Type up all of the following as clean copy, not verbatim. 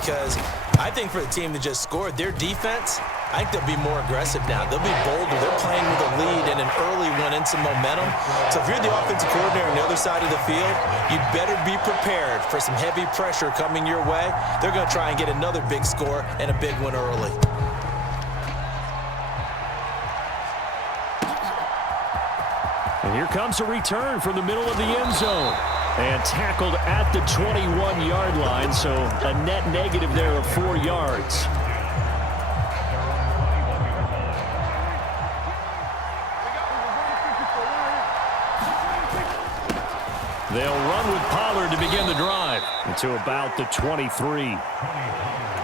because I think for the team that just scored, their defense, I think they'll be more aggressive now. They'll be bolder. They're playing with a lead and an early one and some momentum. So if you're the offensive coordinator on the other side of the field, you'd better be prepared for some heavy pressure coming your way. They're going to try and get another big score and a big one early. And here comes a return from the middle of the end zone. And tackled at the 21-yard line, so a net negative there of 4 yards. They'll run with Pollard to begin the drive into about the 23.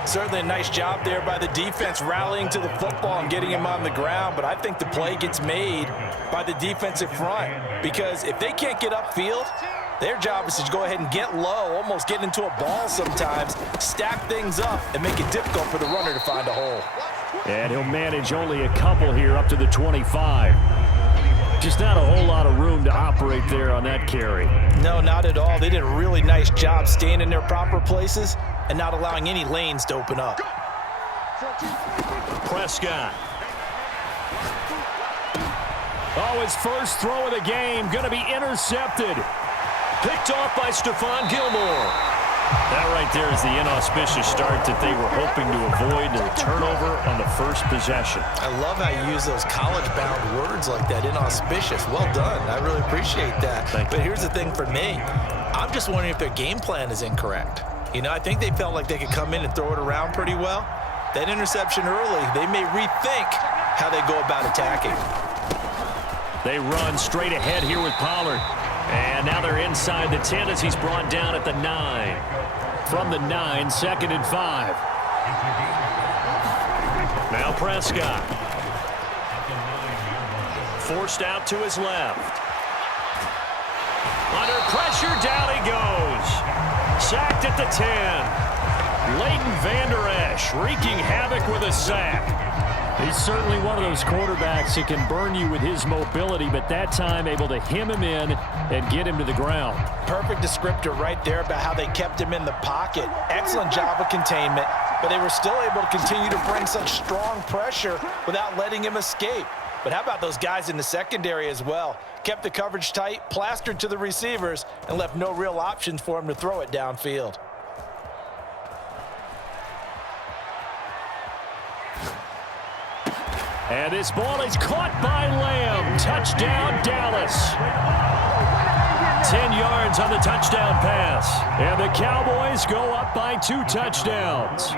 Certainly a nice job there by the defense rallying to the football and getting him on the ground, but I think the play gets made by the defensive front because if they can't get upfield, their job is to go ahead and get low, almost get into a ball sometimes, stack things up, and make it difficult for the runner to find a hole. And he'll manage only a couple here up to the 25. Just not a whole lot of room to operate there on that carry. No, not at all. They did a really nice job staying in their proper places and not allowing any lanes to open up. Prescott. Oh, his first throw of the game going to be intercepted. Picked off by Stephon Gilmore. That right there is the inauspicious start that they were hoping to avoid, and a turnover on the first possession. I love how you use those college-bound words like that, inauspicious. Well done. I really appreciate that. But here's the thing for me. I'm just wondering if their game plan is incorrect. You know, I think they felt like they could come in and throw it around pretty well. That interception early, they may rethink how they go about attacking. They run straight ahead here with Pollard. And now they're inside the 10 as he's brought down at the 9. From the 9, 2nd and 5. Now Prescott. Forced out to his left. Under pressure, down he goes. Sacked at the 10. Leighton Vander Esch wreaking havoc with a sack. He's certainly one of those quarterbacks that can burn you with his mobility, but that time able to hem him in and get him to the ground. Perfect descriptor right there about how they kept him in the pocket. Excellent job of containment, but they were still able to continue to bring such strong pressure without letting him escape. But how about those guys in the secondary as well? Kept the coverage tight, plastered to the receivers, and left no real options for him to throw it downfield. And this ball is caught by Lamb. Touchdown, Dallas. 10 yards on the touchdown pass. And the Cowboys go up by 2 touchdowns.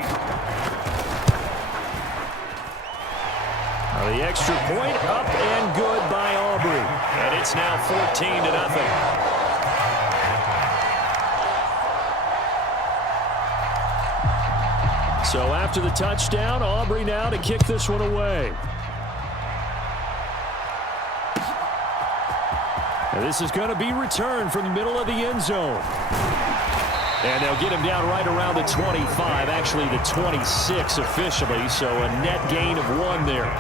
The extra point up and good by Aubrey. And it's now 14-0. So after the touchdown, Aubrey now to kick this one away. And this is going to be returned from the middle of the end zone. And they'll get him down right around the 25, actually the 26 officially, so a net gain of 1 there.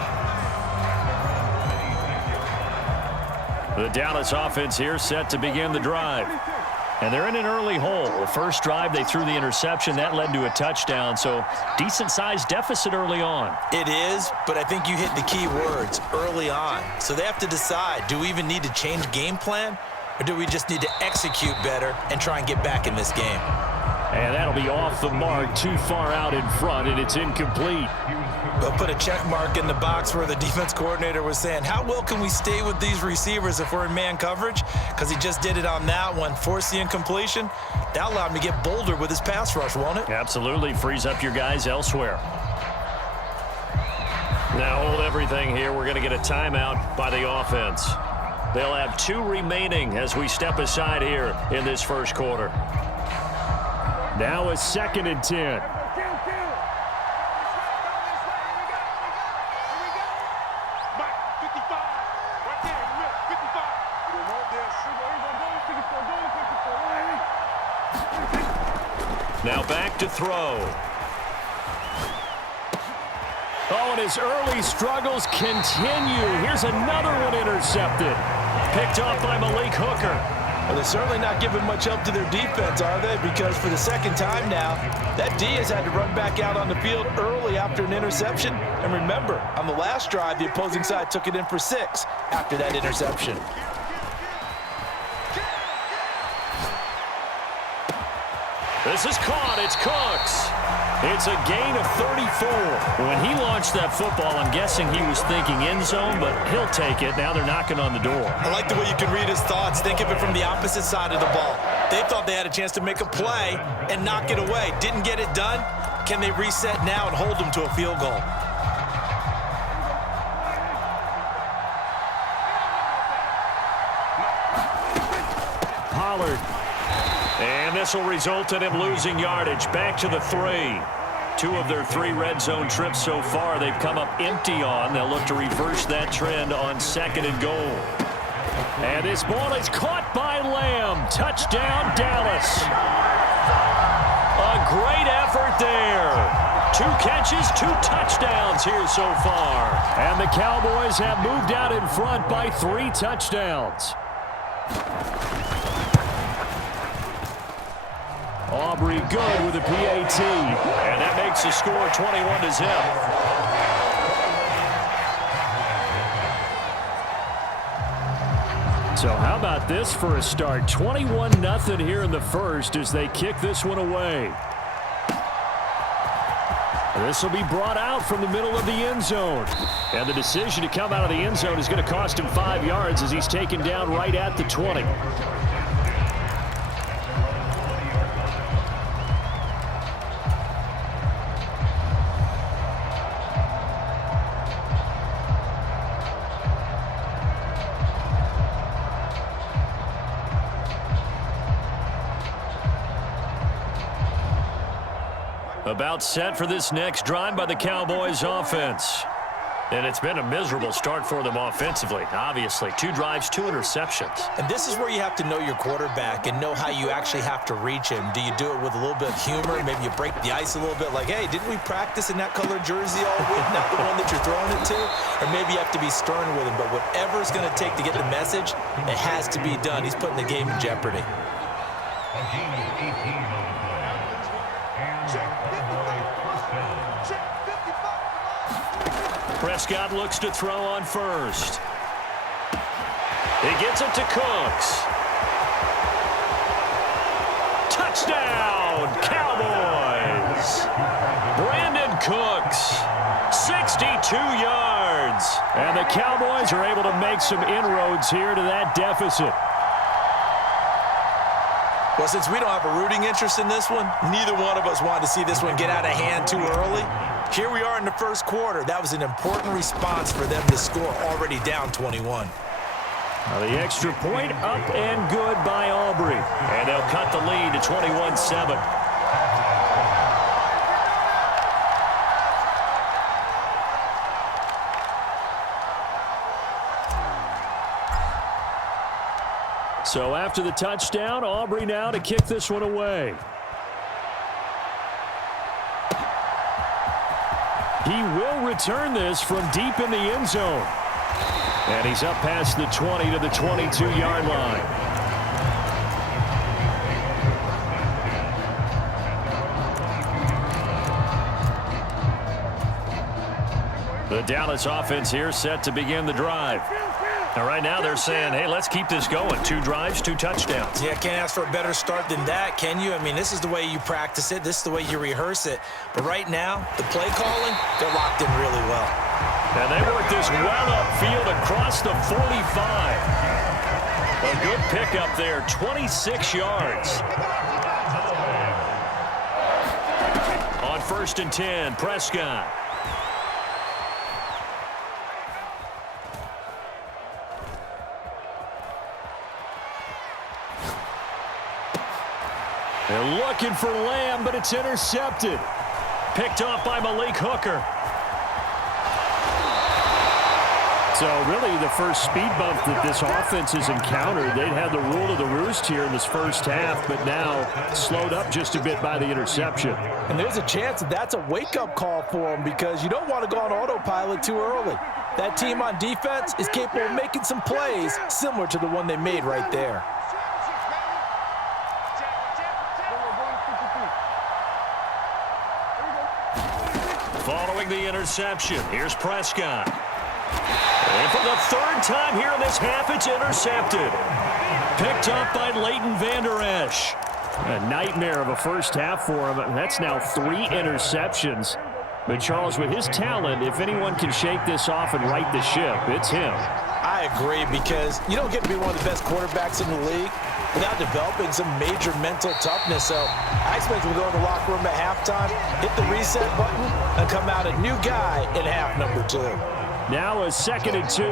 The Dallas offense here set to begin the drive. And they're in an early hole. The first drive, they threw the interception. That led to a touchdown, so decent-sized deficit early on. It is, but I think you hit the key words, early on. So they have to decide, do we even need to change game plan, or do we just need to execute better and try and get back in this game? And that'll be off the mark, too far out in front, and it's incomplete. They'll put a check mark in the box where the defense coordinator was saying, how well can we stay with these receivers if we're in man coverage? Because he just did it on that one, forced the incompletion. That allowed him to get bolder with his pass rush, won't it? Absolutely. Frees up your guys elsewhere. Now hold everything here. We're going to get a timeout by the offense. They'll have 2 remaining as we step aside here in this first quarter. Now a 2nd and 10. Now back to throw. Oh, and his early struggles continue. Here's another one intercepted. Picked off by Malik Hooker. Well, they're certainly not giving much help to their defense, are they? Because for the second time now, that D has had to run back out on the field early after an interception. And remember, on the last drive, the opposing side took it in for 6 after that interception. This is caught. It's Cooks. It's a gain of 34. When he launched that football, I'm guessing he was thinking end zone, but he'll take it. Now they're knocking on the door. I like the way you can read his thoughts. Think of it from the opposite side of the ball. They thought they had a chance to make a play and knock it away. Didn't get it done. Can they reset now and hold them to a field goal? Pollard. And this will result in him losing yardage. Back to the 3. 2 of their 3 red zone trips so far they've come up empty on. They'll look to reverse that trend on 2nd and goal. And this ball is caught by Lamb. Touchdown, Dallas. A great effort there. 2 catches, 2 touchdowns here so far. And the Cowboys have moved out in front by 3 touchdowns. Aubrey good with a PAT. And that makes the score 21-0. So how about this for a start? 21-0 here in the first as they kick this one away. This will be brought out from the middle of the end zone. And the decision to come out of the end zone is going to cost him 5 yards as he's taken down right at the 20. About set for this next drive by the Cowboys offense. And it's been a miserable start for them offensively. Obviously, 2 drives, 2 interceptions. And this is where you have to know your quarterback and know how you actually have to reach him. Do you do it with a little bit of humor? Maybe you break the ice a little bit like, hey, didn't we practice in that colored jersey all week? Not the one that you're throwing it to? Or maybe you have to be stern with him. But whatever it's going to take to get the message, it has to be done. He's putting the game in jeopardy. Prescott looks to throw on first. He gets it to Cooks. Touchdown, Cowboys! Brandon Cooks, 62 yards. And the Cowboys are able to make some inroads here to that deficit. Well, since we don't have a rooting interest in this one, neither one of us wanted to see this one get out of hand too early. Here we are in the first quarter. That was an important response for them to score already down 21. Now the extra point up and good by Aubrey. And they'll cut the lead to 21-7. So after the touchdown, Aubrey now to kick this one away. He will return this from deep in the end zone. And he's up past the 20 to the 22-yard line. The Dallas offense here set to begin the drive. Now, right now they're saying, hey, let's keep this going. 2 drives, 2 touchdowns. Yeah, can't ask for a better start than that, can you? I mean, this is the way you practice it. This is the way you rehearse it. But right now, the play calling, they're locked in really well. And they work this well upfield across the 45. A good pickup there, 26 yards. On 1st and 10, Prescott. They're looking for Lamb, but it's intercepted. Picked off by Malik Hooker. So really the first speed bump that this offense has encountered, they'd had the rule of the roost here in this first half, but now slowed up just a bit by the interception. And there's a chance that that's a wake-up call for them because you don't want to go on autopilot too early. That team on defense is capable of making some plays similar to the one they made right there. Following the interception, here's Prescott. And for the third time here in this half, it's intercepted. Picked up by Leighton Vander Esch. A nightmare of a first half for him. That's now 3 interceptions. But, Charles, with his talent, if anyone can shake this off and right the ship, it's him. I agree, because you don't get to be one of the best quarterbacks in the league without developing some major mental toughness. So I expect him to go in the locker room at halftime, hit the reset button, and come out a new guy in half number 2. Now a 2nd and 2.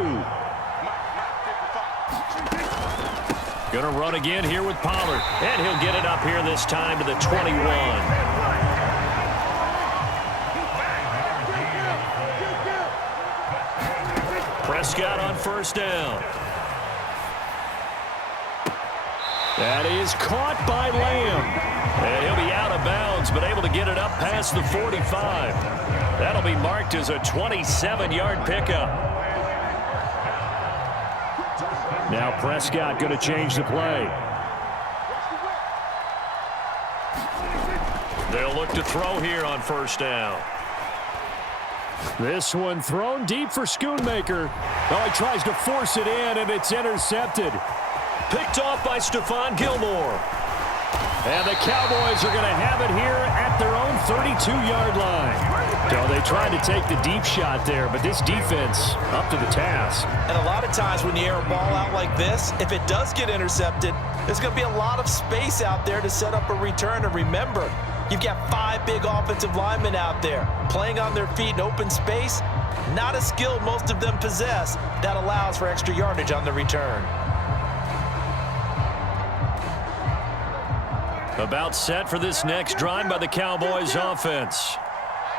Going to run again here with Pollard. And he'll get it up here this time to the 21. Prescott on first down. That is caught by Lamb. And he'll be out of bounds, but able to get it up past the 45. That'll be marked as a 27-yard pickup. Now Prescott going to change the play. They'll look to throw here on first down. This one thrown deep for Schoonmaker. Oh, he tries to force it in, and it's intercepted. Picked off by Stephon Gilmore. And the Cowboys are going to have it here at their own 32-yard line. So they tried to take the deep shot there, but this defense up to the task. And a lot of times when you air a ball out like this, if it does get intercepted, there's going to be a lot of space out there to set up a return. And remember, you've got 5 big offensive linemen out there playing on their feet in open space. Not a skill most of them possess that allows for extra yardage on the return. About set for this next drive by the Cowboys offense.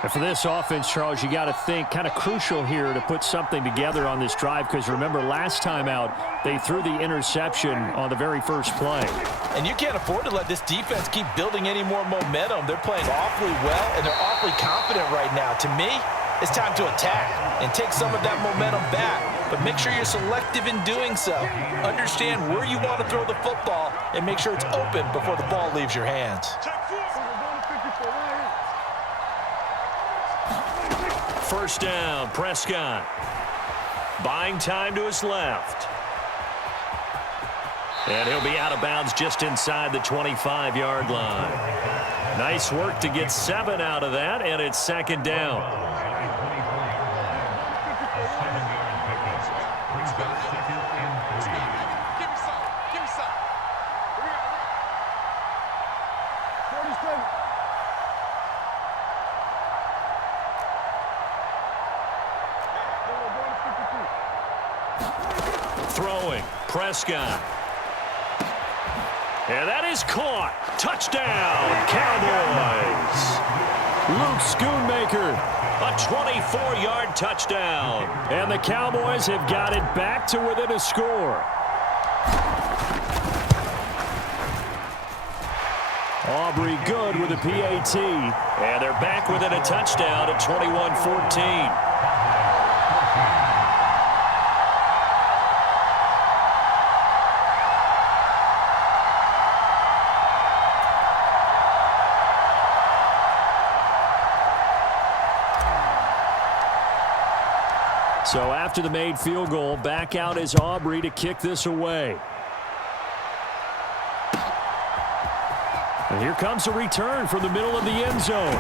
And for this offense, Charles, you got to think kind of crucial here to put something together on this drive, because remember last time out they threw the interception on the very first play. And you can't afford to let this defense keep building any more momentum. They're playing awfully well, and they're awfully confident right now. To me, it's time to attack and take some of that momentum back. But make sure you're selective in doing so. Understand where you want to throw the football and make sure it's open before the ball leaves your hands. First down, Prescott. Buying time to his left. And he'll be out of bounds just inside the 25-yard line. Nice work to get 7 out of that, and it's 2nd down. Throwing, Prescott. And that is caught. Touchdown, Cowboys. Luke Schoonmaker, a 24-yard touchdown. And the Cowboys have got it back to within a score. Aubrey good with a PAT. And they're back within a touchdown at 21-14. So after the made field goal, back out is Aubrey to kick this away. And here comes a return from the middle of the end zone.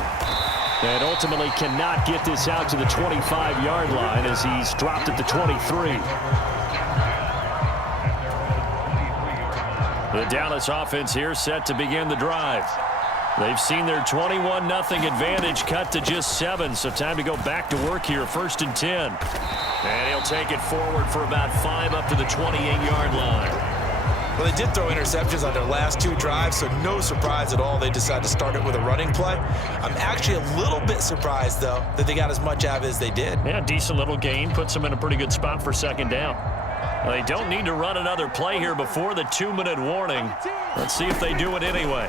And ultimately cannot get this out to the 25-yard line as he's dropped at the 23. The Dallas offense here set to begin the drive. They've seen their 21-0 advantage cut to just 7, so time to go back to work here, 1st and 10. And he'll take it forward for about 5 up to the 28-yard line. Well, they did throw interceptions on their last 2 drives, so no surprise at all they decided to start it with a running play. I'm actually a little bit surprised, though, that they got as much out of it as they did. Yeah, decent little gain. Puts them in a pretty good spot for 2nd down. Well, they don't need to run another play here before the 2-minute warning. Let's see if they do it anyway.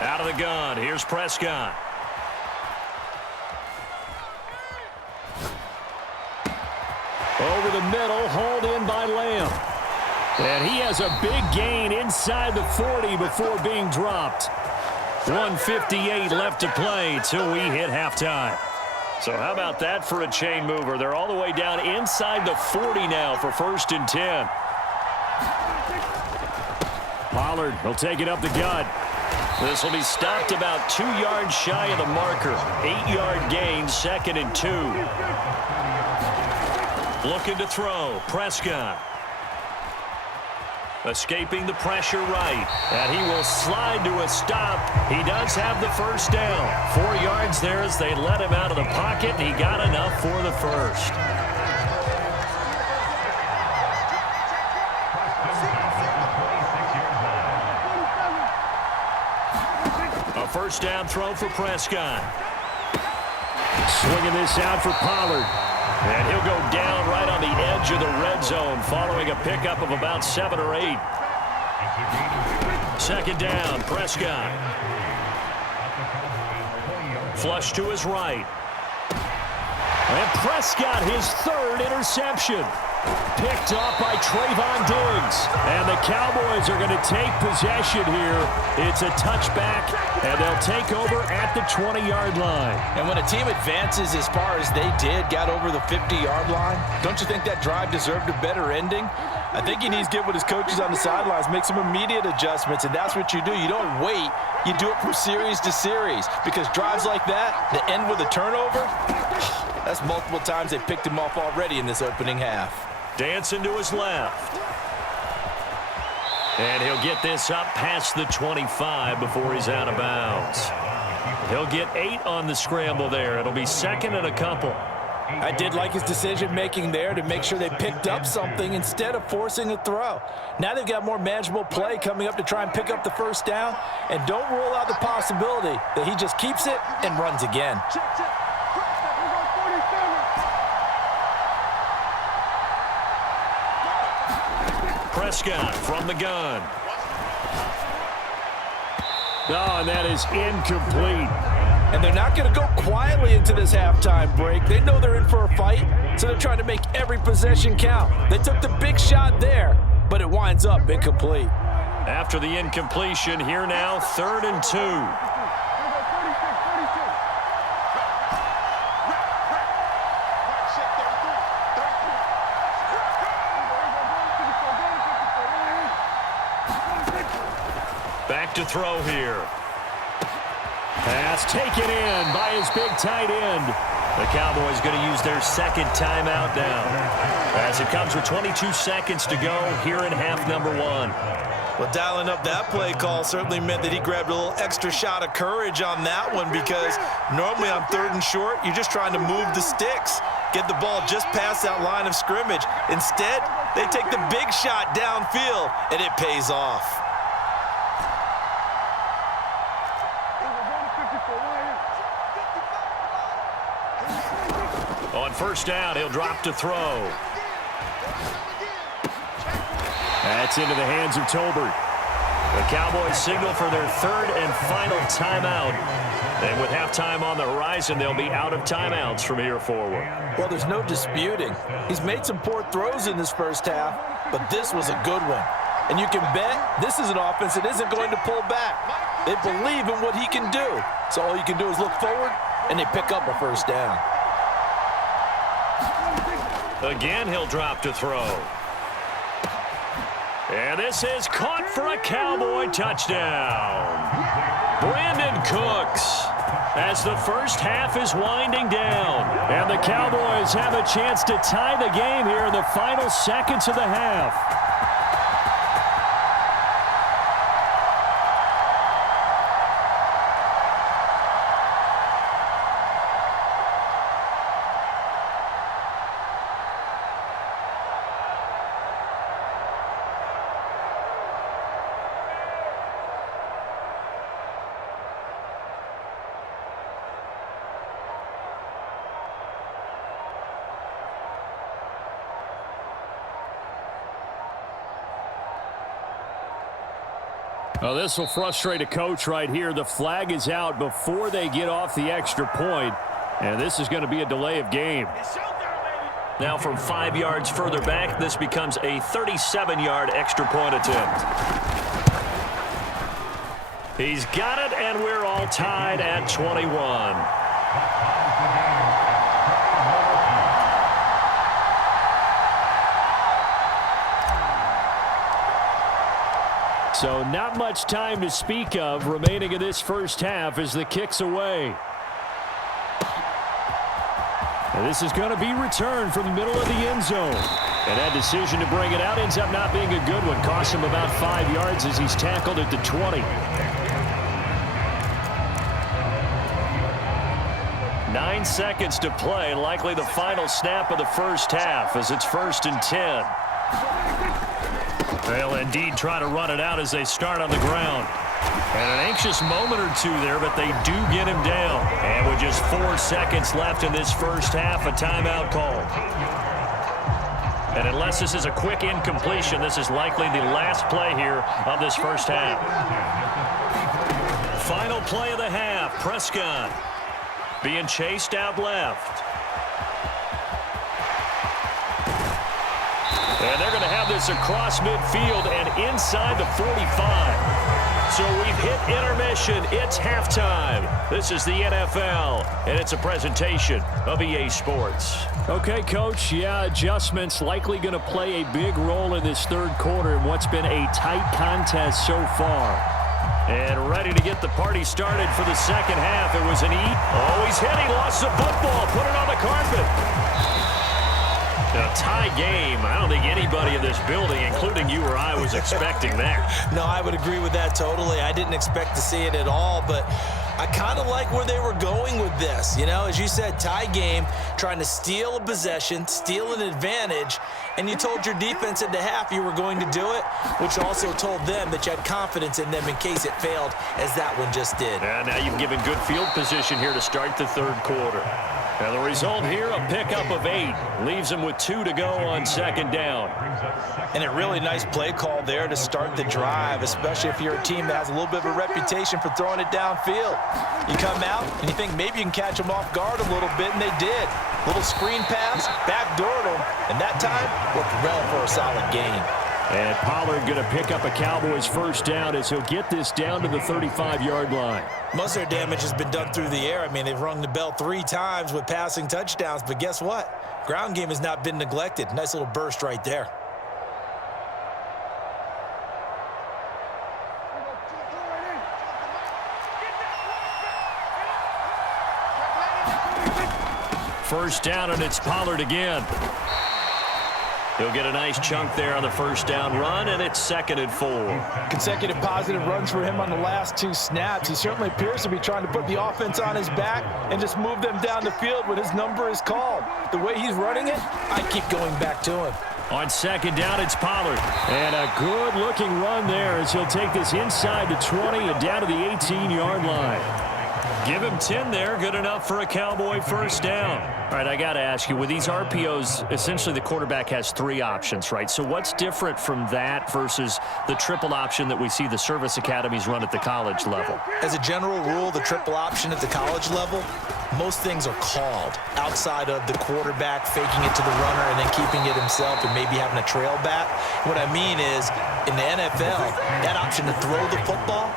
Out of the gun, here's Prescott. Over the middle, hauled in by Lamb. And he has a big gain inside the 40 before being dropped. 1:58 left to play till we hit halftime. So how about that for a chain mover? They're all the way down inside the 40 now for 1st and 10. Pollard will take it up the gut. This will be stopped about 2 yards shy of the marker. 8-yard gain, 2nd and 2. Looking to throw. Prescott. Escaping the pressure right. And he will slide to a stop. He does have the first down. 4 yards there as they let him out of the pocket, and he got enough for the first. A first down throw for Prescott. Swinging this out for Pollard. And he'll go down right on the edge of the red zone following a pickup of about 7 or 8. 2nd down, Prescott. Flush to his right. And Prescott, his 3rd interception. Picked off by Trayvon Diggs. And the Cowboys are going to take possession here. It's a touchback, and they'll take over at the 20-yard line. And when a team advances as far as they did, got over the 50-yard line, don't you think that drive deserved a better ending? I think he needs to get with his coaches on the sidelines, make some immediate adjustments, and that's what you do. You don't wait. You do it from series to series, because drives like that end with a turnover, that's multiple times they picked him off already in this opening half. Dancing to his left. And he'll get this up past the 25 before he's out of bounds. He'll get 8 on the scramble there. It'll be 2nd and a couple. I did like his decision-making there to make sure they picked up something instead of forcing a throw. Now they've got more manageable play coming up to try and pick up the first down, and don't rule out the possibility that he just keeps it and runs again. Prescott from the gun. Oh, and that is incomplete. And they're not going to go quietly into this halftime break. They know they're in for a fight, so they're trying to make every possession count. They took the big shot there, but it winds up incomplete. After the incompletion, here now, 3rd and 2. Back to throw here. Pass taken in by his big tight end. The Cowboys going to use their 2nd timeout now, as it comes with 22 seconds to go here in half number 1. Well, dialing up that play call certainly meant that he grabbed a little extra shot of courage on that one, because normally on 3rd and short, you're just trying to move the sticks, get the ball just past that line of scrimmage. Instead, they take the big shot downfield, and it pays off. On first down, he'll drop to throw. That's into the hands of Tolbert. The Cowboys signal for their 3rd and final timeout. And with halftime on the horizon, they'll be out of timeouts from here forward. Well, there's no disputing. He's made some poor throws in this first half, but this was a good one. And you can bet this is an offense that isn't going to pull back. They believe in what he can do. So all you can do is look forward, and they pick up a first down. Again, he'll drop to throw. And this is caught for a Cowboy touchdown. Brandon Cooks, as the first half is winding down. And the Cowboys have a chance to tie the game here in the final seconds of the half. Well, this will frustrate a coach right here. The flag is out before they get off the extra point, and this is going to be a delay of game. Now from 5 yards further back, this becomes a 37-yard extra point attempt. He's got it, and we're all tied at 21. So not much time to speak of remaining in this first half as the kick's away. And this is going to be returned from the middle of the end zone. And that decision to bring it out ends up not being a good one. Costs him about 5 yards as he's tackled at the 20. 9 seconds to play, likely the final snap of the first half as it's 1st and 10. They'll indeed try to run it out as they start on the ground. And an anxious moment or two there, but they do get him down. And with just 4 seconds left in this first half, a timeout called. And unless this is a quick incompletion, this is likely the last play here of this first half. Final play of the half, Prescott being chased out left. And they're going to have this across midfield and inside the 45. So we've hit intermission. It's halftime. This is the NFL, and it's a presentation of EA Sports. Okay, Coach, adjustments likely going to play a big role in this third quarter in what's been a tight contest so far. And ready to get the party started for the second half. It was an eat. Oh, he's hit. He lost the football. Put it on the carpet. A tie game. I don't think anybody in this building, including you or I, was expecting that. No, I would agree with that totally. I didn't expect to see it at all, but I kind of like where they were going with this. You know, as you said, tie game, trying to steal a possession, steal an advantage, and you told your defense at the half you were going to do it, which also told them that you had confidence in them in case it failed, as that one just did. And now you've given good field position here to start the third quarter. And the result here, a pickup of 8. Leaves them with 2 to go on second down. And a really nice play call there to start the drive, especially if you're a team that has a little bit of a reputation for throwing it downfield. You come out and you think maybe you can catch them off guard a little bit, and they did. Little screen pass, backdoored them, and that time worked well for a solid gain. And Pollard going to pick up a Cowboys first down as he'll get this down to the 35-yard line. Most of their damage has been done through the air. I mean, they've rung the bell 3 times with passing touchdowns, but guess what? Ground game has not been neglected. Nice little burst right there. First down, and it's Pollard again. He'll get a nice chunk there on the first down run, and it's 2nd and 4. Consecutive positive runs for him on the last 2 snaps. He certainly appears to be trying to put the offense on his back and just move them down the field when his number is called. The way he's running it, I keep going back to him. On second down, it's Pollard. And a good-looking run there as he'll take this inside the 20 and down to the 18-yard line. Give him 10 there. Good enough for a Cowboy first down. All right, I got to ask you, with these RPOs, essentially the quarterback has 3 options, right? So what's different from that versus the triple option that we see the service academies run at the college level? As a general rule, the triple option at the college level, most things are called outside of the quarterback faking it to the runner and then keeping it himself and maybe having a trail back. What I mean is, in the NFL, that option to throw the football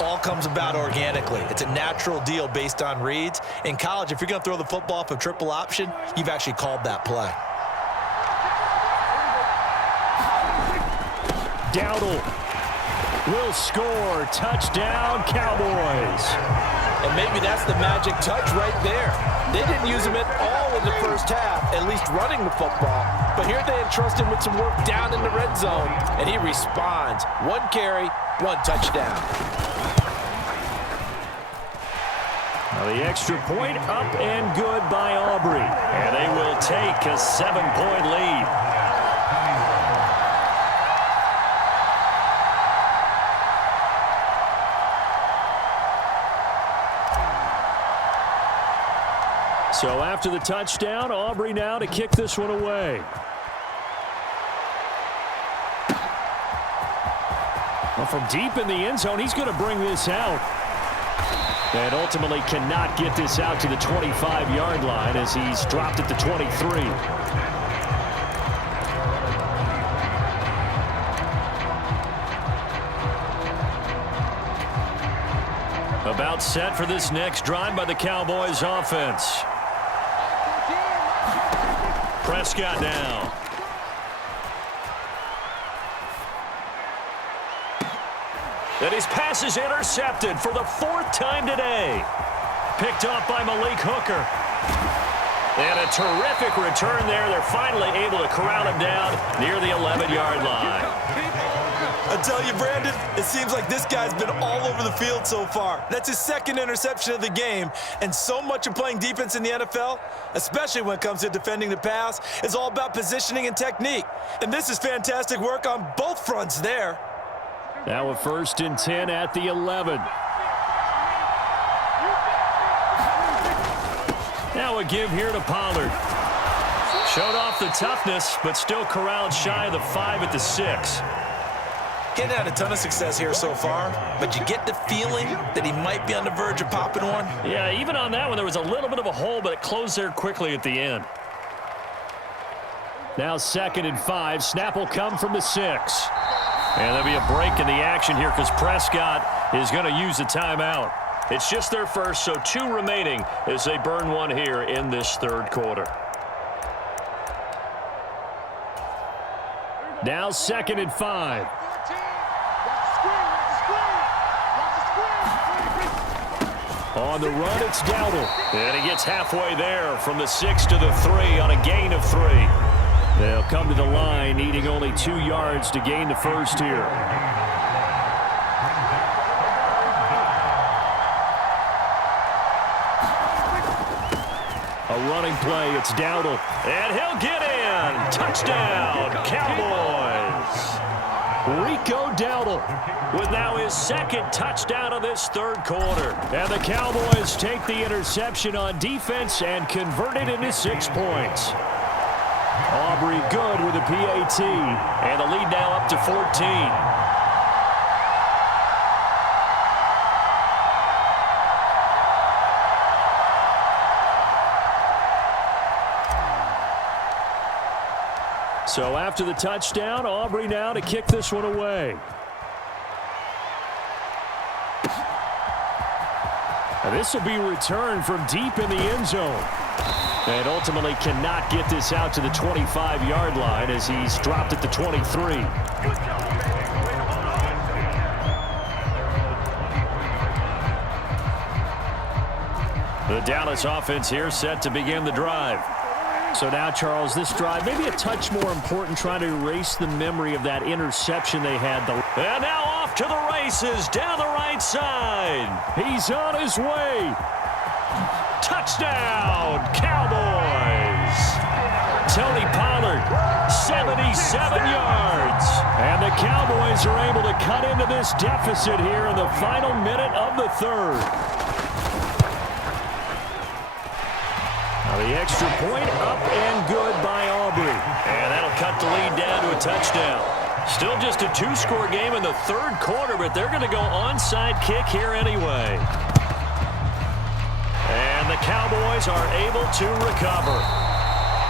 all comes about organically. It's a natural deal based on reads. In college, if you're going to throw the football off a triple option, you've actually called that play. Dowdle will score. Touchdown, Cowboys. And maybe that's the magic touch right there. They didn't use him at all in the first half, at least running the football. But here they entrust him with some work down in the red zone, and he responds. 1 carry, 1 touchdown. Now the extra point up and good by Aubrey. And they will take a 7-point lead. So after the touchdown, Aubrey now to kick this one away. Well, from deep in the end zone, he's going to bring this out. And ultimately cannot get this out to the 25-yard line as he's dropped at the 23. About set for this next drive by the Cowboys offense. Prescott now. And his pass is intercepted for the 4th time today. Picked off by Malik Hooker. And a terrific return there. They're finally able to corral him down near the 11-yard line. I tell you, Brandon, it seems like this guy's been all over the field so far. That's his 2nd interception of the game, and so much of playing defense in the NFL, especially when it comes to defending the pass, is all about positioning and technique. And this is fantastic work on both fronts there. Now a 1st and 10 at the 11. Now a give here to Pollard. Showed off the toughness, but still corralled shy of the 5 at the 6. Getting had a ton of success here so far, but you get the feeling that he might be on the verge of popping one. Yeah, even on that one, there was a little bit of a hole, but it closed there quickly at the end. Now 2nd and 5. Snap will come from the 6. And there'll be a break in the action here because Prescott is going to use a timeout. It's just their first, so 2 remaining as they burn one here in this 3rd quarter. Now 2nd and 5. On the run, it's Dowdle. And he gets halfway there from the 6 to the 3 on a gain of 3. They'll come to the line, needing only 2 yards to gain the first here. A running play, it's Dowdle. And he'll get in. Touchdown, Cowboys. Rico Dowdle with now his 2nd touchdown of this 3rd quarter. And the Cowboys take the interception on defense and convert it into 6 points. Aubrey good with a PAT. And the lead now up to 14. So after the touchdown, Aubrey now to kick this one away. And this will be returned from deep in the end zone. And ultimately cannot get this out to the 25-yard line as he's dropped at the 23. The Dallas offense here set to begin the drive. So now, Charles, this drive maybe a touch more important, trying to erase the memory of that interception they had. And now off to the races down the right side. He's on his way. Touchdown, Cowboys. Tony Pollard, 77 yards. And the Cowboys are able to cut into this deficit here in the final minute of the 3rd. The extra point up and good by Aubrey. And that'll cut the lead down to a touchdown. Still just a 2-score game in the 3rd quarter, but they're going to go onside kick here anyway. And the Cowboys are able to recover.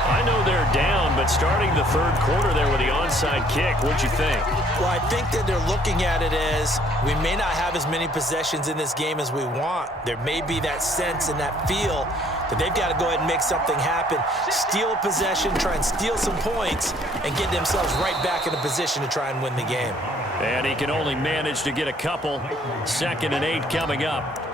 I know they're down, but starting the 3rd quarter there with the onside kick, what'd you think? Well, I think that they're looking at it as we may not have as many possessions in this game as we want. There may be that sense and that feel that they've got to go ahead and make something happen, steal a possession, try and steal some points, and get themselves right back in a position to try and win the game. And he can only manage to get a couple. 2nd and 8 coming up.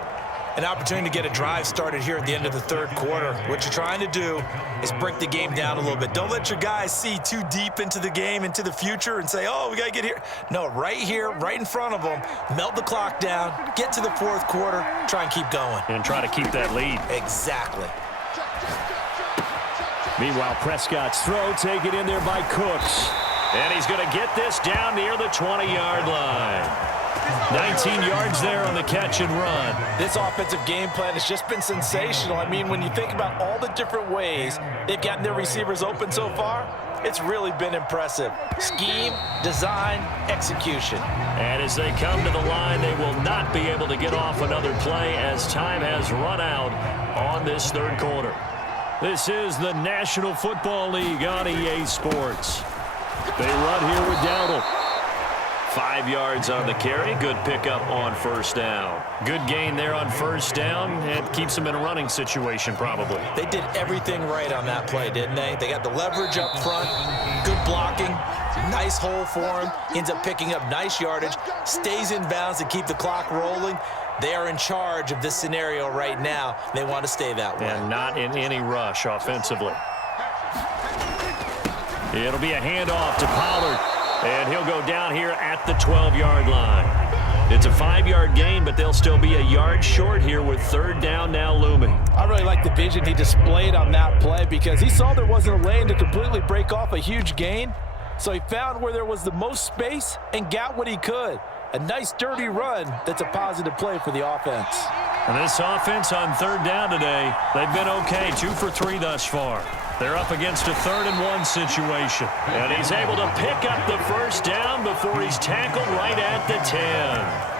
An opportunity to get a drive started here at the end of the 3rd quarter. What you're trying to do is break the game down a little bit. Don't let your guys see too deep into the game, into the future, and say, oh, we got to get here. No, right here, right in front of them, melt the clock down, get to the 4th quarter, try and keep going. And try to keep that lead. Exactly. Meanwhile, Prescott's throw taken in there by Cooks. And he's going to get this down near the 20-yard line. 19 yards there on the catch and run. This offensive game plan has just been sensational. I mean, when you think about all the different ways they've gotten their receivers open so far, it's really been impressive. Scheme, design, execution. And as they come to the line, they will not be able to get off another play as time has run out on this 3rd quarter. This is the National Football League on EA Sports. They run here with Dowdle. 5 yards on the carry. Good pickup on first down. Good gain there on first down. It keeps them in a running situation probably. They did everything right on that play, didn't they? They got the leverage up front, good blocking, nice hole for him, ends up picking up nice yardage, stays in bounds to keep the clock rolling. They are in charge of this scenario right now. They want to stay that way. And not in any rush offensively. It'll be a handoff to Pollard, and he'll go down here at the 12-yard line. It's a 5-yard gain, but they'll still be a yard short here with third down now looming. I really like the vision he displayed on that play because he saw there wasn't a lane to completely break off a huge gain. So he found where there was the most space and got what he could. A nice dirty run that's a positive play for the offense. And this offense on third down today, they've been okay, 2 for 3 thus far. They're up against a 3rd-and-1 situation. And he's able to pick up the first down before he's tackled right at the 10.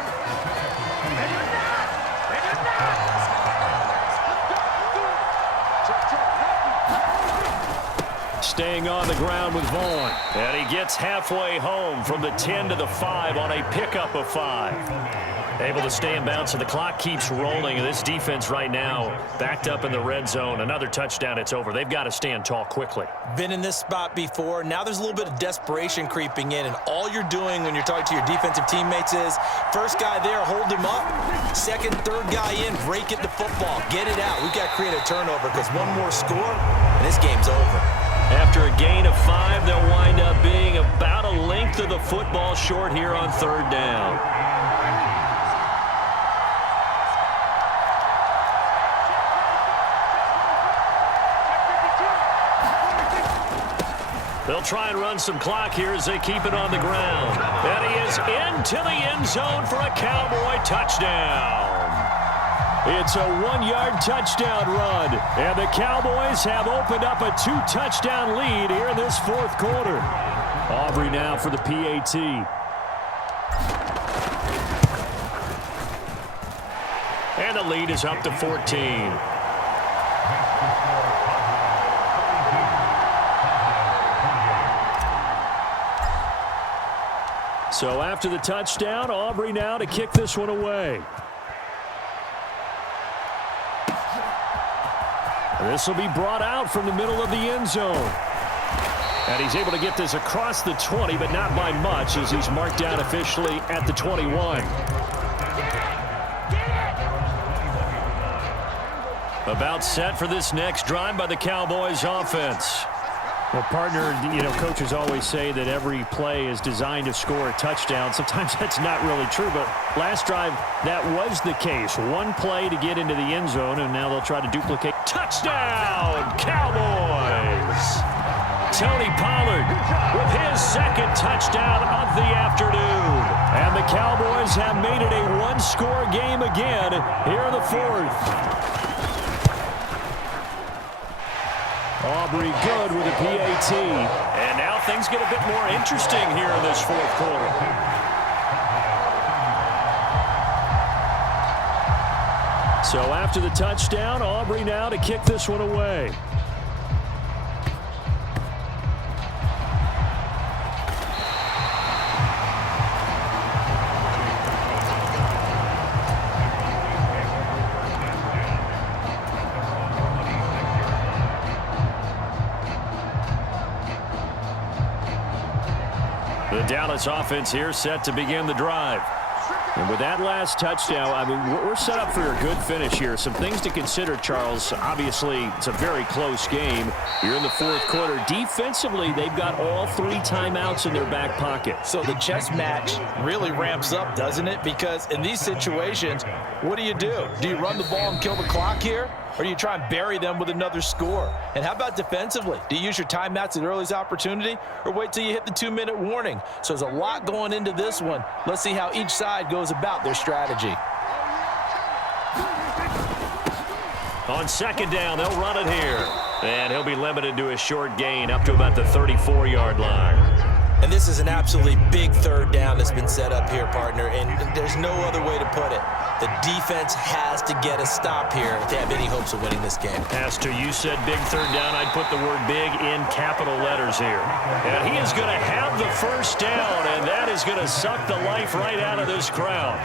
Staying on the ground with Vaughn. And he gets halfway home from the 10 to the 5 on a pickup of 5. Able to stay in bounds, so the clock keeps rolling. And this defense right now backed up in the red zone. Another touchdown, it's over. They've got to stand tall quickly. Been in this spot before. Now there's a little bit of desperation creeping in. And all you're doing when you're talking to your defensive teammates is, first guy there, hold him up. Second, third guy in, break it the football. Get it out. We've got to create a turnover because one more score, and this game's over. After a gain of 5, they'll wind up being about a length of the football short here on third down. They'll try and run some clock here as they keep it on the ground. And he is into the end zone for a Cowboy touchdown. It's a 1-yard touchdown run. And the Cowboys have opened up a 2-touchdown lead here in this 4th quarter. Aubrey now for the PAT. And the lead is up to 14. So after the touchdown, Aubrey now to kick this one away. This will be brought out from the middle of the end zone. And he's able to get this across the 20, but not by much as he's marked down officially at the 21. About set for this next drive by the Cowboys offense. Well, partner, coaches always say that every play is designed to score a touchdown. Sometimes that's not really true, but last drive, that was the case. One play to get into the end zone, and now they'll try to duplicate. Touchdown, Cowboys! Tony Pollard with his 2nd touchdown of the afternoon. And the Cowboys have made it a 1-score game again here in the 4th. Aubrey good with a PAT. And now things get a bit more interesting here in this 4th quarter. So after the touchdown, Aubrey now to kick this one away. The Dallas offense here set to begin the drive. And with that last touchdown, I mean, we're set up for a good finish here. Some things to consider, Charles. Obviously, it's a very close game. You're in the 4th quarter. Defensively, they've got all 3 timeouts in their back pocket. So the chess match really ramps up, doesn't it? Because in these situations, what do? Do you run the ball and kill the clock here? Or do you try and bury them with another score? And how about defensively? Do you use your timeouts at earliest opportunity or wait till you hit the 2-minute warning? So there's a lot going into this one. Let's see how each side goes about their strategy. On 2nd down, they'll run it here. And he'll be limited to a short gain up to about the 34-yard line. And this is an absolutely big third down that's been set up here, partner, and there's no other way to put it. The defense has to get a stop here to have any hopes of winning this game. Pastor, you said big third down. I'd put the word big in capital letters here. And he is going to have the first down, and that is going to suck the life right out of this crowd.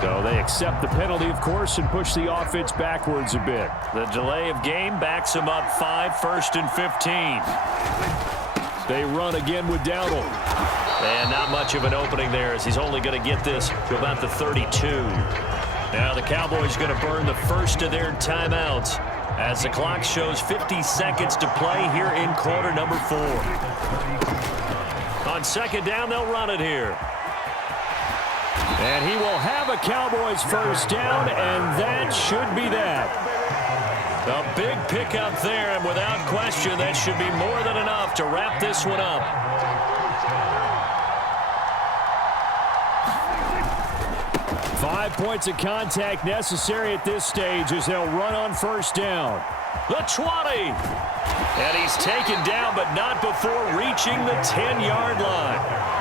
So they accept the penalty, of course, and push the offense backwards a bit. The delay of game backs them up 5, 1st and 15. They run again with Dowdle. And not much of an opening there as he's only going to get this to about the 32. Now the Cowboys going to burn the first of their timeouts as the clock shows 50 seconds to play here in quarter number 4. On second down, they'll run it here. And he will have a Cowboys first down, and that should be that. A big pickup there, and without question, that should be more than enough to wrap this one up. Five points of contact necessary at this stage as they'll run on first down. The 20. And he's taken down, but not before reaching the 10-yard line.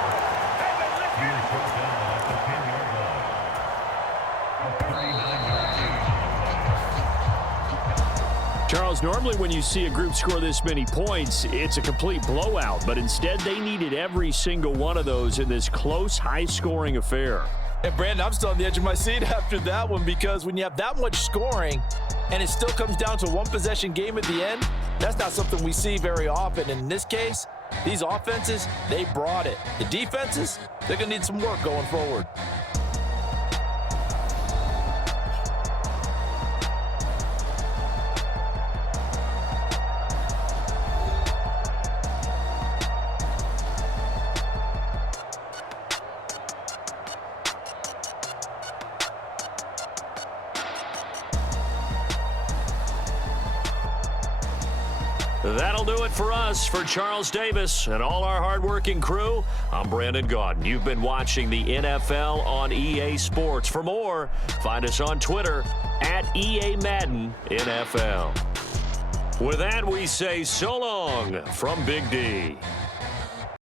Charles, normally when you see a group score this many points, it's a complete blowout, but instead they needed every single one of those in this close, high-scoring affair. And Brandon, I'm still on the edge of my seat after that one because when you have that much scoring and it still comes down to a one-possession game at the end, that's not something we see very often. And in this case, these offenses, they brought it. The defenses, they're going to need some work going forward. That'll do it for us. For Charles Davis and all our hardworking crew, I'm Brandon Gaudin. You've been watching the NFL on EA Sports. For more, find us on Twitter at EA Madden NFL. With that, we say so long from Big D.